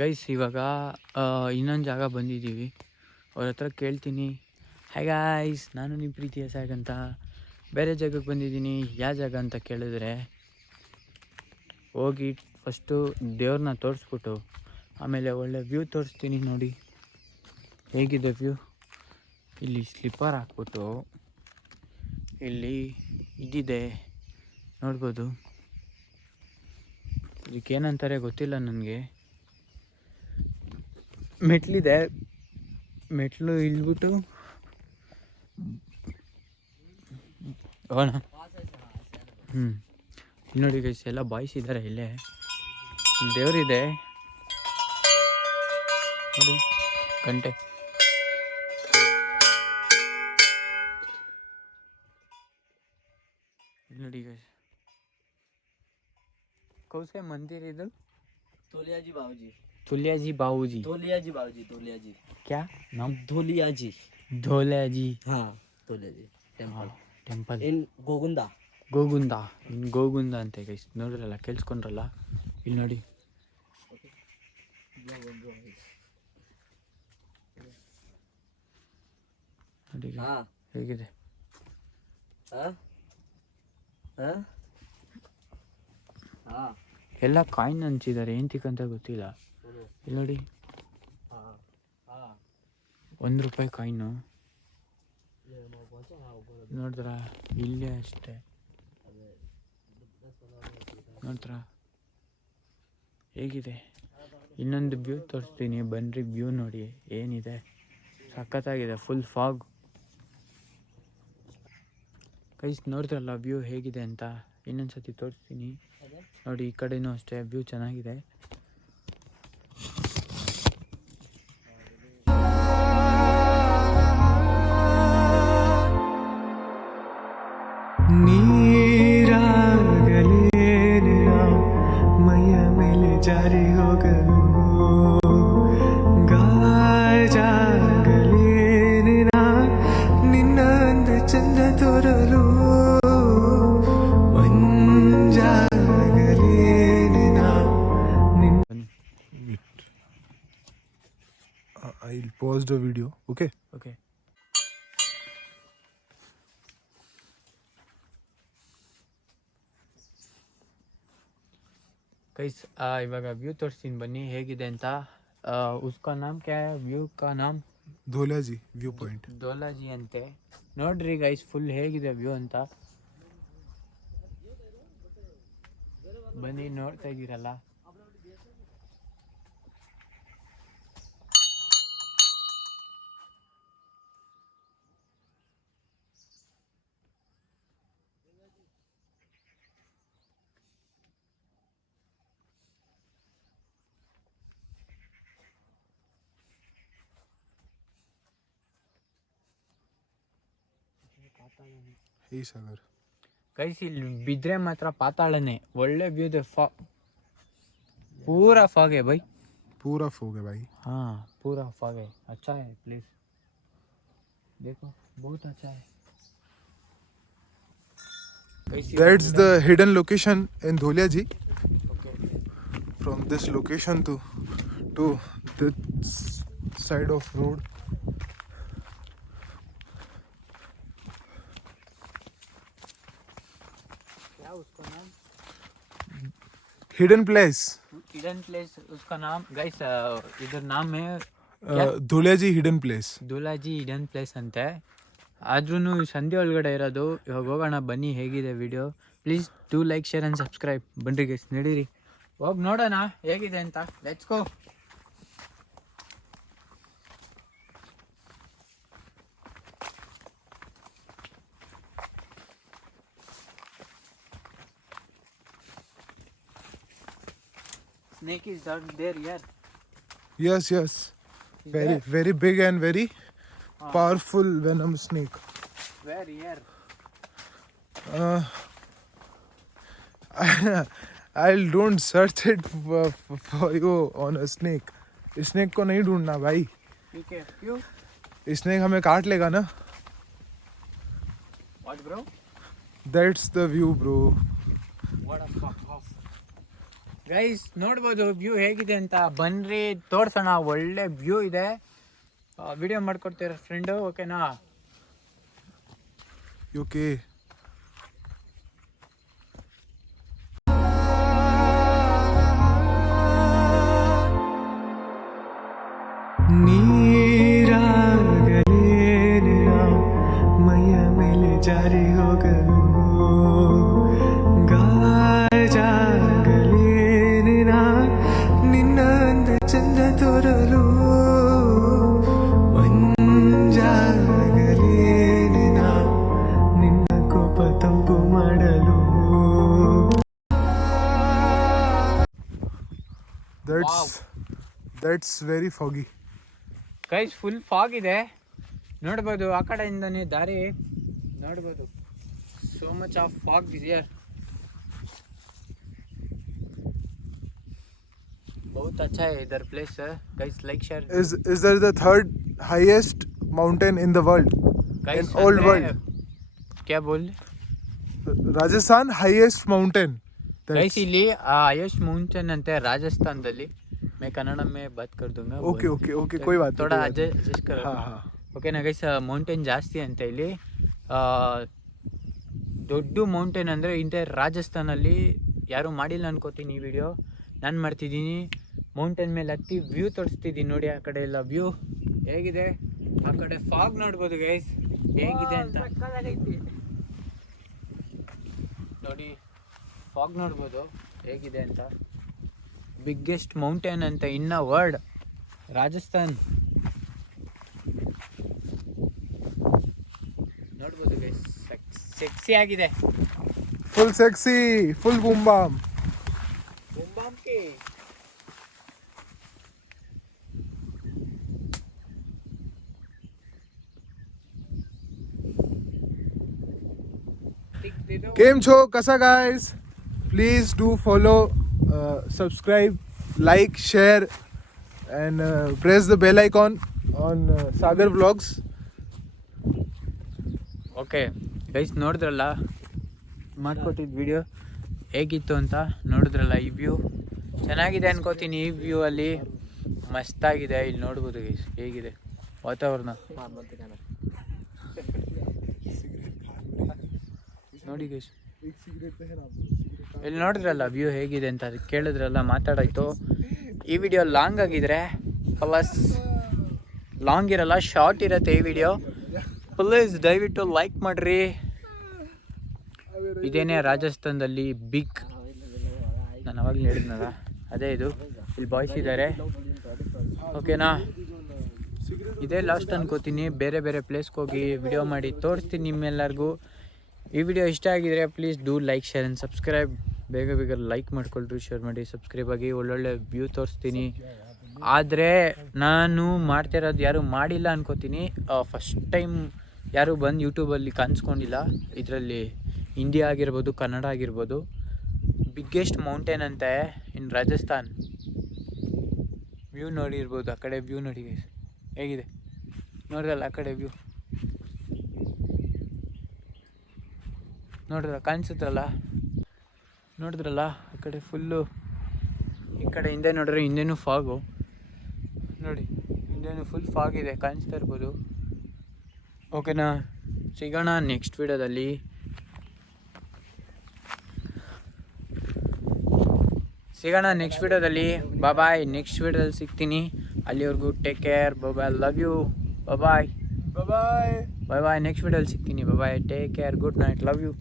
Guys ಇವಾಗ ಇನ್ನೊಂದು ಜಾಗ ಬಂದಿದ್ದೀವಿ. ಅವ್ರ ಹತ್ರ ಕೇಳ್ತೀನಿ, ಹಾಯ್ ಗಾಯ್ಸ್, ನಾನು ನಿಮ್ಮ ಪ್ರೀತಿಯ ಸಾಕ್ ಅಂತ ಬೇರೆ ಜಾಗಕ್ಕೆ ಬಂದಿದ್ದೀನಿ, ಯಾವ ಜಾಗ ಅಂತ ಕೇಳಿದ್ರೆ ಹೋಗಿ ಫಸ್ಟು ದೇವ್ರನ್ನ ತೋರಿಸ್ಬಿಟ್ಟು ಆಮೇಲೆ ಒಳ್ಳೆ ವ್ಯೂ ತೋರಿಸ್ತೀನಿ. ನೋಡಿ ಹೇಗಿದೆ ವ್ಯೂ. ಇಲ್ಲಿ ಸ್ಲಿಪ್ಪರ್ ಹಾಕ್ಬಿಟ್ಟು ಇಲ್ಲಿ ಇದಿದೆ ನೋಡ್ಬೋದು. ಇದಕ್ಕೇನಂತಾರೆ ಗೊತ್ತಿಲ್ಲ ನನಗೆ. ಮೆಟ್ಲಿದೆ, ಮೆಟ್ಲು ಇಳ್ಬಿಟ್ಟು ಹೋಗೋಣ. ನೋಡಿ ಗೈಸ್, ಎಲ್ಲ ಬಾಯ್ಸ್ ಇದ್ದಾರೆ. ಇಲ್ಲೇ ದೇವರಿದೆ ನೋಡಿ, ಗಂಟೆ. ನೋಡಿ ಗೈಸ್, ಕೌಸೆ ಮಂದಿರ ಇದು. तोलियाजी बाबूजी, तुलियाजी बाबूजी, तोलियाजी बाबूजी, तोलियाजी क्या नाम? धोलियाजी, धोलियाजी. हाँ तोलियाजी टेंपल ಟೆಂಪಲ್ इन गोगुंदा. ಗೋಗುಂದ. ಗೋಗುಂದ ಅಂತೆ ಗೈಸ್. ನೋಡ್ರಲ್ಲ, ಕೇಳಿಸ್ಕೊಂಡ್ರಲ್ಲ. ಇಲ್ಲಿ ನೋಡಿ, ನೋಡಿ ಹೇಗಿದೆ. ಎಲ್ಲ ಕಾಯಿನ್ ಹಂಚಿದ್ದಾರೆ, ಏಂತಿಕಂತ ಗೊತ್ತಿಲ್ಲ. ಇಲ್ಲಿ ನೋಡಿ, ₹1 ಕಾಯಿನು ನೋಡಿದ್ರ. ಇಲ್ಲೇ ಅಷ್ಟೇ ನೋಡ್ರ ಹೇಗಿದೆ. ಇನ್ನೊಂದು ವ್ಯೂ ತೋರಿಸ್ತೀನಿ ಬನ್ರಿ. ವ್ಯೂ ನೋಡಿ ಏನಿದೆ, ಸಖತ್ತಾಗಿದೆ. Full fog guys. ನೋಡಿದ್ರಲ್ಲ ವ್ಯೂ ಹೇಗಿದೆ ಅಂತ. ಇನ್ನೊಂದ್ಸತಿ ತೋರಿಸ್ತೀನಿ ನೋಡಿ. ಈ ಕಡೆನೂ ಅಷ್ಟೇ ವ್ಯೂ ಚೆನ್ನಾಗಿದೆ. ಮೈಯ ಮೇಲೆ ಜಾರಿ ಹೋಗಲು ಗಾಜಾಗಲೇನ ನಿನ್ನ ಅಂದ ಚಂದ ತೋರಲು I'll pause the video. Okay. Guys ಇವಾಗ ವ್ಯೂ ತೋರಿಸ್ತೀನಿ ಬನ್ನಿ ಹೇಗಿದೆ ಅಂತ. ಉಸ್ಕಾ ನಾಮ್ ಕ್ಯಾ ಹೈ? ವ್ಯೂ ಕಾ ನಾಮ್ धोलाजी व्यू पॉइंट. ಧೋಲಾಜಿ ಅಂತೆ. ನೋಡ್ರಿ ಗೈಸ್, ಫುಲ್ ಹೇಗಿದೆ ವ್ಯೂ ಅಂತ. ಬನ್ನಿ, ನೋಡ್ತಾ ಇದ್ದೀರಲ್ಲ. हे सागर ಗೈಸ್, ಇಲ್ಲಿ ಬಿದ್ರೆ ಮಾತ್ರ ಪಾತಾಳನೆ. ಒಳ್ಳೆ ವ್ಯೂ ಇದೆ. पूरा फॉग है भाई, पूरा फॉग है भाई. हाँ पूरा फॉग है. अच्छा है प्लेस, देखो बहुत अच्छा है. That's the hidden location in Dholiaji. Okay. From this location to this side of road. क्या उसका नाम? Hidden place. हिडन प्लेस उसका नाम गैस. इधर नाम है Dholiaji hidden place. Dholaji hidden place ಅಂತೆ. ಆದ್ರೂ ಸಂಧೆ ಒಳಗಡೆ ಇರೋದು. ಇವಾಗ ಹೋಗೋಣ ಬನ್ನಿ, ಹೇಗಿದೆ video. Please do like, share and subscribe. ಬನ್ರಿ ಗೈಸ್, ನಡೀರಿ ಹೋಗಿ ನೋಡೋಣ ಹೇಗಿದೆ ಅಂತ. Let's go. Snake is down there, yeah. Yes. Very big and very powerful venom snake. Where here? I don't search it for you on a snake. Snake को नहीं ढूंढना भाई. ठीक है, क्यों? स्नेक हमें काट लेगा ना. What bro? That's the view bro. What a fuck off. Guys ನೋಡ್ಬೋದು ವ್ಯೂ ಹೇಗಿದೆ ಅಂತ, ಬನ್ರಿ ತೋರ್ಸೋಣ. ಒಳ್ಳೆ ವ್ಯೂ ಇದೆ. ವಿಡಿಯೋ ಮಾಡ್ಕೊಡ್ತೀರ ಫ್ರೆಂಡು, ಓಕೆನಾ? ಓಕೆ. ನೀರಾಗಲೇನಿನ ಮೈಯ ಮೇಲೆ ಜಾರಿ ಹೋಗಲು, ಗಾಜಾಗಲೇನಿನ ನಿನ್ನ ಅಂದ ಚಂದ ತೋರಲು, ಮಂಜಾಗಲೇನಿನ ನಿನ್ನ ಕೋಪ ತಂಪು ಮಾಡಲು. That's very foggy. Guys full fog ಇದೆ, ನೋಡ್ಬೋದು. ಆ ಕಡೆಯಿಂದನೇ ದಾರಿ ನೋಡ್ಬೋದು. So much of fog is here. बहुत अच्छा है इधर place. Guys like share. Is there the third highest mountain in the world? Guys in old world? क्या बोल? Rajasthan highest mountain. गाइस ಇಲ್ಲಿ ಹೈಯೆಸ್ಟ್ ಮೌಂಟೇನ್ ಅಂತೆ ರಾಜಸ್ಥಾನದಲ್ಲಿ. मैं कन्नड़ में बात कर दूंगा. Okay, okay, okay, कोई बात नहीं. थोड़ा कोई बात adjust करो. हाँ हाँ. ಓಕೆನಾ ಗೈಸ್, ಮೌಂಟೇನ್ ಜಾಸ್ತಿ ಅಂತ ಇಲ್ಲಿ. ದೊಡ್ಡ ಮೌಂಟೇನ್ ಅಂದರೆ ಇಂಥ ರಾಜಸ್ಥಾನಲ್ಲಿ ಯಾರೂ ಮಾಡಿಲ್ಲ ಅನ್ಕೋತೀನಿ. ಈ ವಿಡಿಯೋ ನಾನು ಮಾಡ್ತಿದ್ದೀನಿ. ಮೌಂಟೇನ್ ಮೇಲೆ ಹತ್ತಿ ವ್ಯೂ ತೋರಿಸ್ತಿದ್ದೀನಿ ನೋಡಿ. ಆ ಕಡೆ ಎಲ್ಲ ವ್ಯೂ ಹೇಗಿದೆ, ಆ ಕಡೆ ಫಾಗ್ ನೋಡ್ಬೋದು ಗೈಸ್ ಹೇಗಿದೆ ಅಂತ ನೋಡಿ. ಫಾಗ್ ನೋಡ್ಬೋದು ಹೇಗಿದೆ ಅಂತ. ಬಿಗ್ಗೆಸ್ಟ್ ಮೌಂಟೇನ್ ಅಂತ ಇನ್ ಅ ವರ್ಲ್ಡ್, ರಾಜಸ್ಥಾನ್. ನೋಡ್ಬೋದು ಗೈಸ್, ಸೆಕ್ಸಿ ಆಗಿದೆ. Full sexy, full boom bam. ಬೊಂಬಾಂಕಿ Game show, kasa guys. Please do follow, subscribe, like, share, and press the bell icon on Sagar Vlogs. Okay guys, ನೋಡಿದ್ರಲ್ಲ ಮಾಡ್ಕೊಟ್ಟಿದ್ದು video ಹೇಗಿತ್ತು ಅಂತ. ನೋಡಿದ್ರಲ್ಲ ಈ view ಚೆನ್ನಾಗಿದೆ ಅನ್ಕೋತೀನಿ. ಈ ವ್ಯೂ ಅಲ್ಲಿ ಮಸ್ತಾಗಿದೆ. ಇಲ್ಲಿ ನೋಡ್ಬೋದು ಗೈಸ್ ಹೇಗಿದೆ ವಾತಾವರಣ ನೋಡಿ ಗೈಸ್. ಇಲ್ಲಿ ನೋಡಿದ್ರಲ್ಲ ವ್ಯೂ ಹೇಗಿದೆ ಅಂತ, ಅದಕ್ಕೆ ಕೇಳಿದ್ರಲ್ಲ, ಮಾತಾಡಾಯ್ತು. ಈ ವಿಡಿಯೋ ಲಾಂಗ್ ಆಗಿದ್ರೆ ಪ್ಲಸ್ ಲಾಂಗ್ ಇರಲ್ಲ, ಶಾರ್ಟ್ ಇರುತ್ತೆ ಈ ವಿಡಿಯೋ. ಪ್ಲೀಸ್ ದಯವಿಟ್ಟು ಲೈಕ್ ಮಾಡಿರಿ. ಇದೇನೇ ರಾಜಸ್ಥಾನದಲ್ಲಿ ಬಿಗ್, ನಾನು ಅವಾಗಲೇ ಹೇಳಿದ್ನಲ್ಲ ಅದೇ ಇದು. ಇಲ್ಲಿ ಬಾಯ್ಸ್ ಇದ್ದಾರೆ, ಓಕೆನಾ? ಇದೇ ಲಾಸ್ಟ್ ಅನ್ಕೋತೀನಿ. ಬೇರೆ ಬೇರೆ ಪ್ಲೇಸ್ಗೆ ಹೋಗಿ ವಿಡಿಯೋ ಮಾಡಿ ತೋರಿಸ್ತೀನಿ ನಿಮ್ಮೆಲ್ಲರಿಗೂ. ಈ ವಿಡಿಯೋ ಇಷ್ಟ ಆಗಿದ್ರೆ please do like, share and subscribe. ಬೇಗ ಬೇಗ ಲೈಕ್ ಮಾಡ್ಕೊಳ್ರಿ, ಶೇರ್ ಮಾಡಿ, ಸಬ್ಸ್ಕ್ರೈಬ್ ಆಗಿ. ಒಳ್ಳೊಳ್ಳೆ ವ್ಯೂ ತೋರಿಸ್ತೀನಿ. ಆದರೆ ನಾನು ಮಾಡ್ತಿರೋದು ಯಾರೂ ಮಾಡಿಲ್ಲ ಅನ್ಕೋತೀನಿ. ಫಸ್ಟ್ ಟೈಮ್ ಯಾರೂ ಬಂದು ಯೂಟ್ಯೂಬಲ್ಲಿ ಕಾಣಿಸ್ಕೊಂಡಿಲ್ಲ. ಇದರಲ್ಲಿ ಇಂಡಿಯಾ ಆಗಿರ್ಬೋದು, ಕನ್ನಡ ಆಗಿರ್ಬೋದು. ಬಿಗ್ಗೆಸ್ಟ್ ಮೌಂಟೇನ್ ಅಂತೆ ಇನ್ ರಾಜಸ್ಥಾನ್. ವ್ಯೂ ನೋಡಿರ್ಬೋದು, ಆ ಕಡೆ ವ್ಯೂ ನೋಡಿ ಹೇಗಿದೆ ನೋಡಿರಲ್ಲ. ಆ ಕಡೆ ವ್ಯೂ ನೋಡಿದ್ರ, ಕಾಣಿಸುತ್ತಲ್ಲ, ನೋಡಿದ್ರಲ್ಲ ಆ ಕಡೆ ಫುಲ್ಲು. ಈ ಕಡೆ ಹಿಂದೆ ನೋಡಿದ್ರೆ ಹಿಂದೆನೂ ಫಾಗು ನೋಡಿ, ಹಿಂದೆನೂ ಫುಲ್ ಫಾಗ್ ಇದೆ, ಕಾಣಿಸ್ತಾ ಇರ್ಬೋದು. ಓಕೆನಾ? ಸಿಗೋಣ ನೆಕ್ಸ್ಟ್ ವಿಡಿಯೋದಲ್ಲಿ. ಬಾಯ್. ನೆಕ್ಸ್ಟ್ ವಿಡಿಯೋದಲ್ಲಿ ಸಿಗ್ತೀನಿ. ಅಲ್ಲಿವರೆಗೂ take care. Bye, love you. Bye. Bye bye. Bye. Next ವಿಡಿಯೋದಲ್ಲಿ ಸಿಗ್ತೀನಿ. Bye, take care. Good night. Love you.